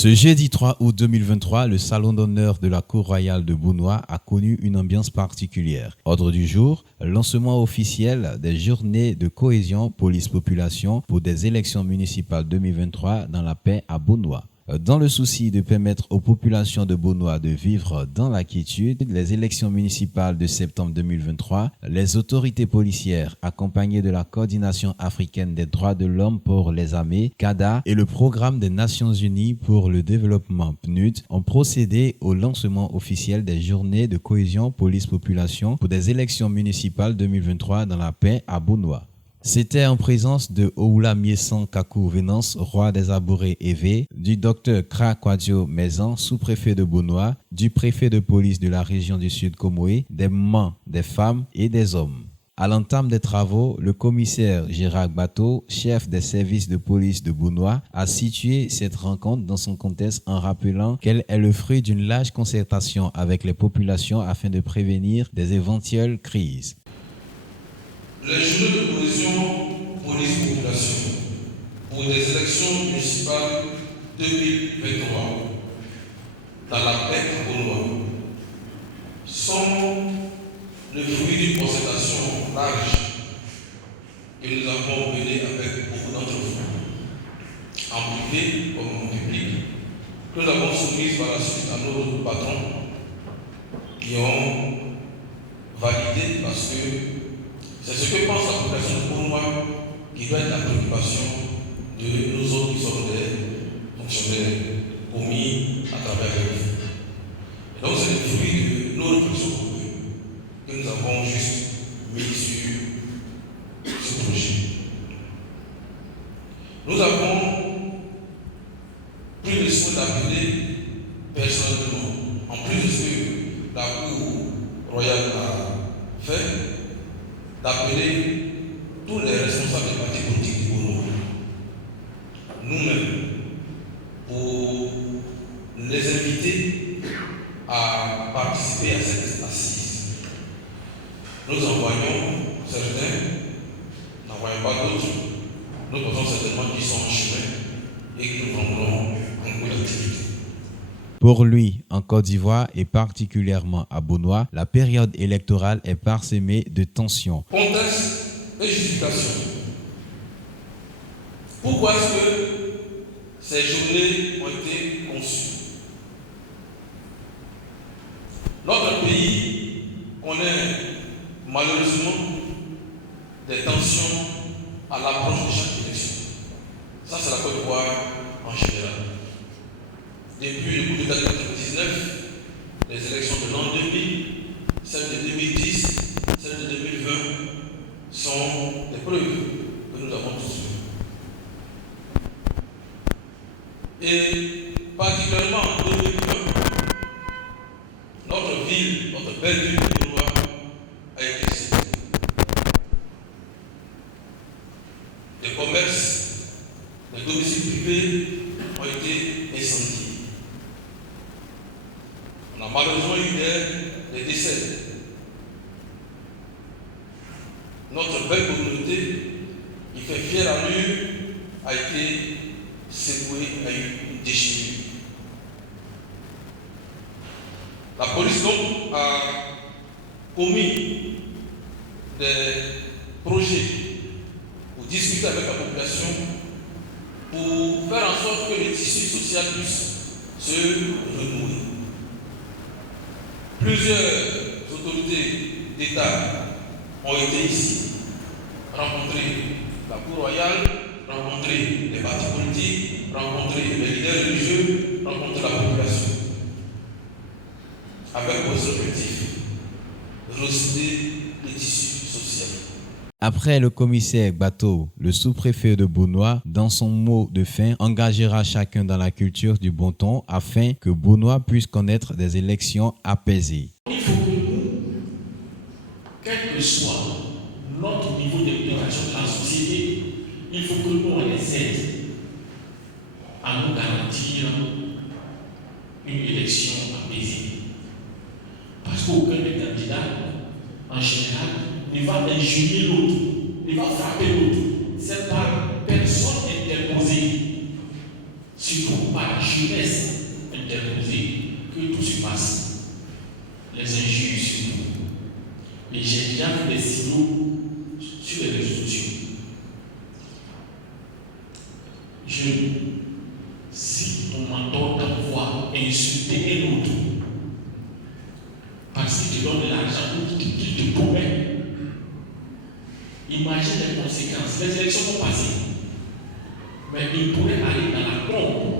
Ce jeudi 3 août 2023, le salon d'honneur de la Cour royale de Beaunois a connu une ambiance particulière. Ordre du jour, lancement officiel des journées de cohésion police-population pour des élections municipales 2023 dans la paix à Beaunois. Dans le souci de permettre aux populations de Beaunois de vivre dans la quiétude, les élections municipales de septembre 2023, les autorités policières, accompagnées de la Coordination africaine des droits de l'homme pour les armées, CADA, et le Programme des Nations Unies pour le développement, PNUD, ont procédé au lancement officiel des journées de cohésion police-population pour des élections municipales 2023 dans la paix à Beaunois. C'était en présence de Oula Miesan Kakou Venance, roi des Abourés Évé, du docteur Kra Kwadjo Maison, sous-préfet de Beaunois, du préfet de police de la région du Sud Comoé, des mamans, des femmes et des hommes. À l'entame des travaux, le commissaire Gérard Bateau, chef des services de police de Beaunois, a situé cette rencontre dans son contexte en rappelant qu'elle est le fruit d'une large concertation avec les populations afin de prévenir des éventuelles crises. Les journées de cohésion police-population pour des élections municipales 2023 dans la paix à Beaunois sont le fruit d'une concertation large que nous avons menée avec beaucoup d'entre vous, en privé comme en public, que nous avons soumise par la suite à nos patrons qui ont validé parce que c'est ce que pense la population de Beaunois qui doit être la préoccupation de nous autres qui sommes des fonctionnaires commis à travers les vies. Et donc c'est le fruit de nos réflexions que nous avons juste mis sur ce projet. Nous avons pris le soin d'appeler personnellement, en plus de ce que la Cour royale a fait, d'appeler tous les responsables des partis politiques du Beaunois, nous-mêmes, pour les inviter à participer à cette assise. Nous envoyons certains, n'envoyons pas d'autres, nous pensons certainement qu'ils sont en chemin et que nous prendrons un coup d'activité. Pour lui, en Côte d'Ivoire et particulièrement à Beaunois, la période électorale est parsemée de tensions. Contexte et justification. Pourquoi est-ce que ces journées ont été conçues? Notre pays connaît malheureusement des tensions à l'approche de chaque élection. Ça, c'est la Côte d'Ivoire en général. Depuis le coup d'État de 1999, les élections de l'an 2000, celles de 2010, celles de 2020 sont des preuves que nous avons tous vues. Et particulièrement en 2020, notre ville, notre belle ville de Beaunois a été cédée. Les commerces, les domiciles privés ont été incendiés. On a malheureusement eu des décès. Notre belle communauté, qui fait fière allure, a été secouée, a eu une déchirure. La police donc a commis des projets pour discuter avec la population, pour faire en sorte que le tissu social puisse se renouer. Plusieurs autorités d'État ont été ici, rencontrer la Cour royale, rencontrer les partis politiques, rencontrer les leaders religieux, rencontrer la population. Avec vos objectifs, recéder les tissus sociaux. Après le commissaire Bateau, le sous-préfet de Beaunois, dans son mot de fin, engagera chacun dans la culture du bon ton afin que Beaunois puisse connaître des élections apaisées. Il faut que nous, quel que soit notre niveau d'implication de la société, il faut que nous on les aide à nous garantir une élection apaisée. Parce qu'aucun des candidats, en général, ne va injurier l'autre, ne va frapper l'autre. C'est par personne interposée, surtout par la jeunesse interposée que tout se passe. Les injures surtout. Et j'ai déjà vu des signaux sur les réseaux sociaux. Jeune, si on m'entend t'avoir insulté un autre, parce qu'il te donne de l'argent ou qu'il te promet, imagine les conséquences. Les élections vont passer. Mais il pourrait aller dans la tombe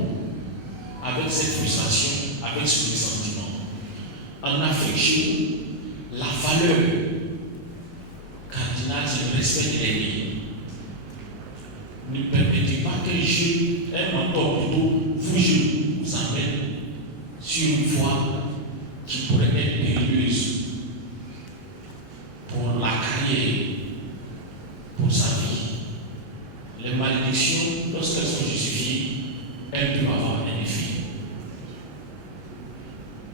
avec cette frustration, avec ce ressentiment. En Afrique, la valeur cardinale, c'est le respect de l'ennemi. Ne permettez pas qu'un jeune, un mentor plutôt, vous emmène sur une voie qui pourrait être périlleuse pour la carrière, pour sa vie. Les malédictions, lorsqu'elles sont justifiées, elles peuvent avoir un effet.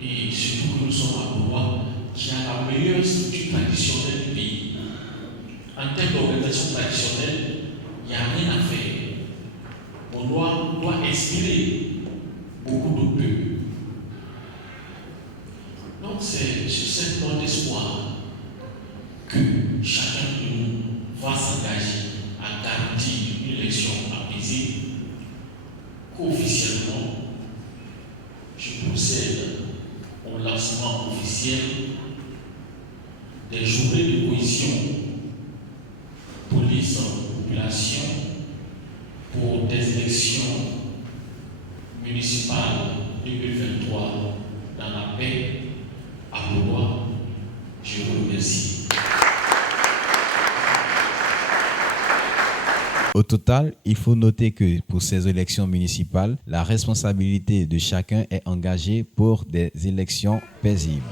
Et surtout que nous sommes à Boulois, qui a la meilleure structure traditionnelle du pays. En termes d'organisation traditionnelle, il n'y a rien à faire. On doit inspirer beaucoup de peuples. Donc c'est sur cette note d'espoir que chacun de nous va s'engager à garantir une élection apaisée, qu'officiellement, je procède au lancement officiel des journées de cohésion police-population pour des élections municipales 2023 dans la paix à Boulois. Je vous remercie. Au total, il faut noter que pour ces élections municipales, la responsabilité de chacun est engagée pour des élections paisibles.